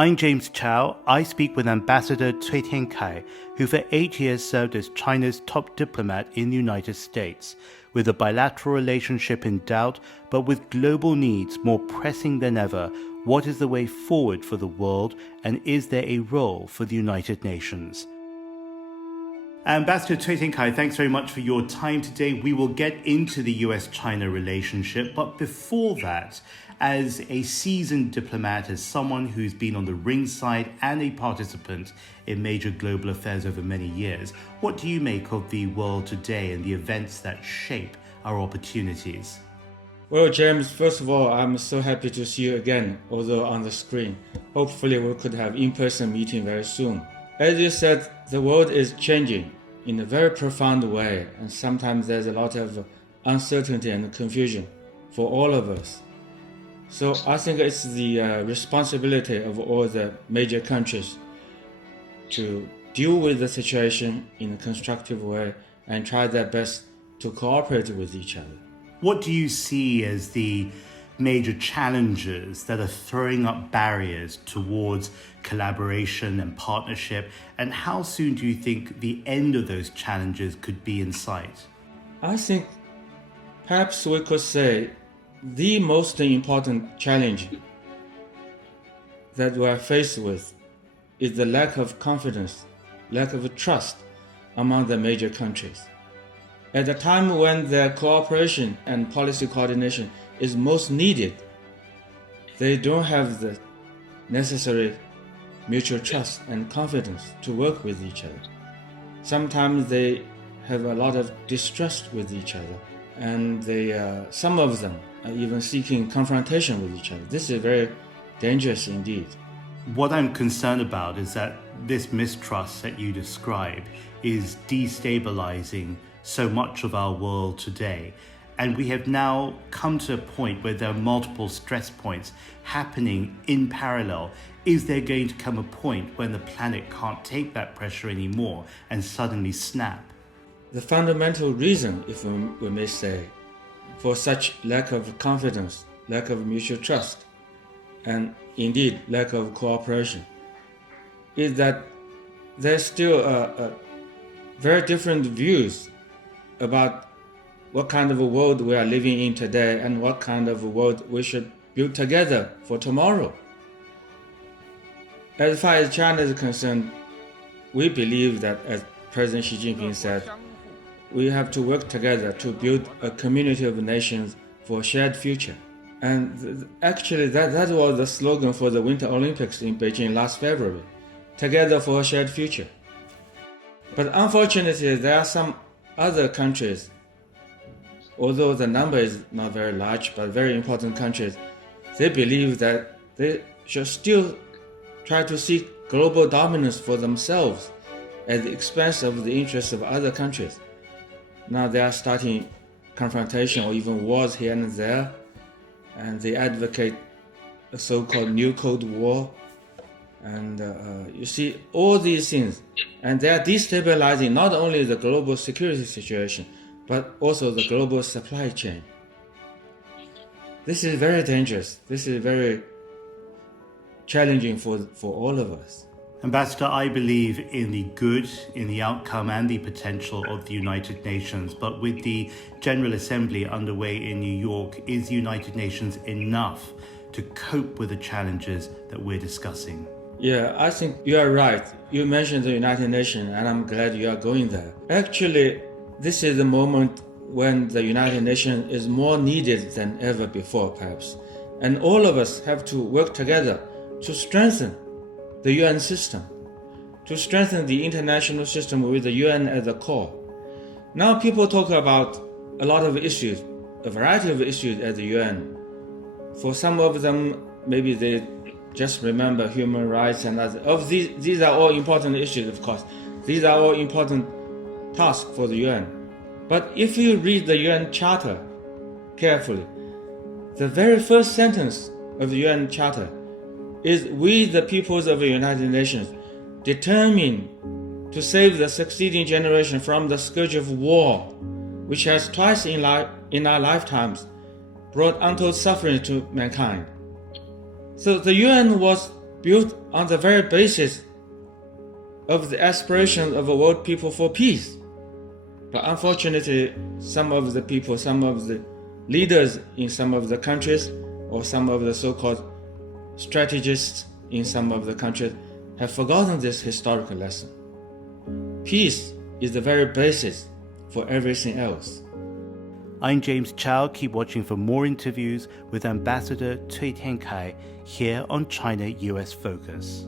I'm James Chau. I speak with Ambassador Cui Tiankai, who for 8 years served as China's top diplomat in the United States. With a bilateral relationship in doubt, but with global needs more pressing than ever, what is the way forward for the world, and is there a role for the United Nations? Ambassador Cui Tiankai, thanks very much for your time today. We will get into the U.S. China relationship, but before that, as a seasoned diplomat, as someone who's been on the ringside and a participant in major global affairs over many years, what do you make of the world today and the events that shape our opportunities? Well, James, first of all, I'm so happy to see you again, although on the screen. Hopefully we could have in-person meeting very soon. As you said, the world is changing in a very profound way, and sometimes there's a lot of uncertainty and confusion for all of us. So I think it's the responsibility of all the major countries to deal with the situation in a constructive way and try their best to cooperate with each other. What do you see as the major challenges that are throwing up barriers towards collaboration and partnership, and how soon do you think the end of those challenges could be in sight? I think perhaps we could say the most important challenge that we are faced with is the lack of confidence, lack of trust among the major countries. At a time when their cooperation and policy coordination is most needed, they don't have the necessary mutual trust and confidence to work with each other. Sometimes they have a lot of distrust with each other, and some of them are even seeking confrontation with each other. This is very dangerous indeed. What I'm concerned about is that this mistrust that you describe is destabilizing so much of our world today. And we have now come to a point where there are multiple stress points happening in parallel. Is there going to come a point when the planet can't take that pressure anymore and suddenly snap? The fundamental reason, if we may say, for such lack of confidence, lack of mutual trust, and indeed lack of cooperation, is that there's still very different views about what kind of a world we are living in today and what kind of a world we should build together for tomorrow. As far as China is concerned, we believe that, as President Xi Jinping said, we have to work together to build a community of nations for a shared future. And actually, that was the slogan for the Winter Olympics in Beijing last February, together for a shared future. But unfortunately, there are some other countries, although the number is not very large, but very important countries, they believe that they should still try to seek global dominance for themselves at the expense of the interests of other countries. Now they are starting confrontation or even wars here and there, and they advocate a so-called New Cold War. And you see all these things, and they are destabilizing not only the global security situation, but also the global supply chain. This is very dangerous. This is very challenging for all of us. Ambassador, I believe in the good, in the outcome and the potential of the United Nations, but with the General Assembly underway in New York, is the United Nations enough to cope with the challenges that we're discussing? Yeah, I think you are right. You mentioned the United Nations, and I'm glad you are going there. Actually, this is the moment when the United Nations is more needed than ever before, perhaps. And all of us have to work together to strengthen the UN system, to strengthen the international system with the UN at the core. Now people talk about a lot of issues, a variety of issues at the UN. For some of them, maybe they just remember human rights and others. These are all important issues, of course. These are all important tasks for the UN. But if you read the UN Charter carefully, the very first sentence of the UN Charter is, "We, the peoples of the United Nations, determined to save the succeeding generation from the scourge of war, which has twice in our lifetimes brought untold suffering to mankind." So the UN was built on the very basis of the aspiration of a world people for peace. But unfortunately, some of the people, some of the leaders in some of the countries, or some of the so-called strategists in some of the countries have forgotten this historical lesson. Peace is the very basis for everything else. I'm James Chau. Keep watching for more interviews with Ambassador Cui Tiankai here on China-US Focus.